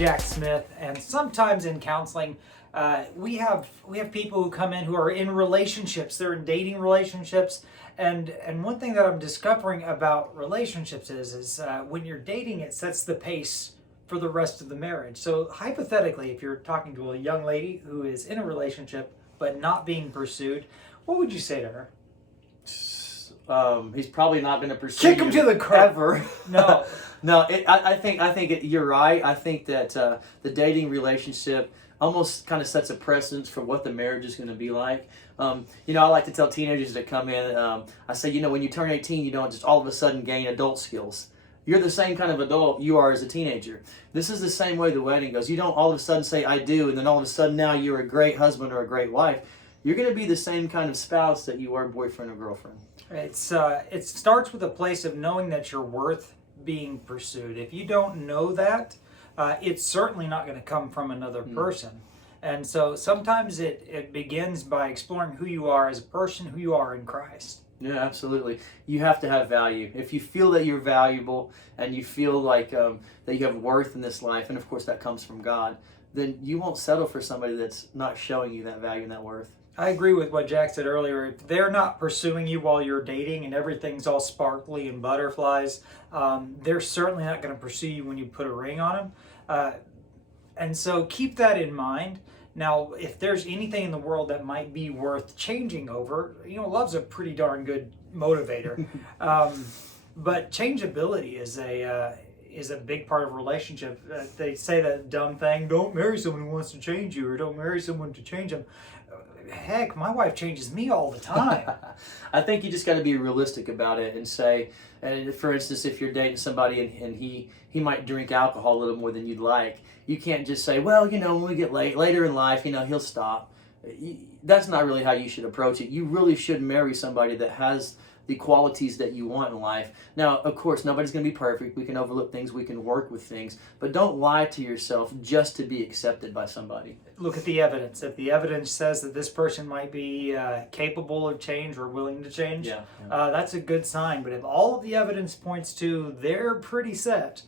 Jack Smith, and sometimes in counseling, we have people who come in who are in relationships. They're in dating relationships, and one thing that I'm discovering about relationships is when you're dating, it sets the pace for the rest of the marriage. So hypothetically, if you're talking to a young lady who is in a relationship but not being pursued, what would you say to her? He's probably not going to pursue Kick him to the curb. ever. No. No, I think you're right. I think that the dating relationship almost kind of sets a precedence for what the marriage is going to be like. I like to tell teenagers that come in, I say, when you turn 18, you don't just all of a sudden gain adult skills. You're the same kind of adult you are as a teenager. This is the same way the wedding goes. You don't all of a sudden say, I do, and then all of a sudden now you're a great husband or a great wife. You're going to be the same kind of spouse that you were boyfriend or girlfriend. It starts with a place of knowing that you're worth being pursued. If you don't know that, it's certainly not going to come from another person. And so sometimes it begins by exploring who you are as a person, who you are in Christ. Yeah, absolutely. You have to have value. If you feel that you're valuable and you feel like that you have worth in this life, and of course that comes from God, then you won't settle for somebody that's not showing you that value and that worth. I agree with what Jack said earlier. If they're not pursuing you while you're dating and everything's all sparkly and butterflies, they're certainly not going to pursue you when you put a ring on them. And so keep that in mind. Now, if there's anything in the world that might be worth changing over, love's a pretty darn good motivator. But changeability is a big part of a relationship. They say that dumb thing, don't marry someone who wants to change you, or don't marry someone to change them. Heck, my wife changes me all the time. I think you just got to be realistic about it and say, and for instance, if you're dating somebody and he might drink alcohol a little more than you'd like, you can't just say, well, when we get later in life, he'll stop. That's not really how you should approach it. You really should marry somebody that has the qualities that you want in life. Now, of course, nobody's going to be perfect. We can overlook things. We can work with things. But don't lie to yourself just to be accepted by somebody. Look at the evidence. If the evidence says that this person might be capable of change or willing to change, that's a good sign. But if all of the evidence points to they're pretty set,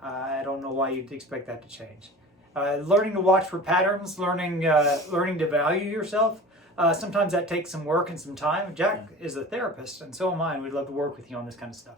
I don't know why you'd expect that to change. Learning to watch for patterns, learning to value yourself, sometimes that takes some work and some time. Jack is a therapist, and so am I, and we'd love to work with you on this kind of stuff.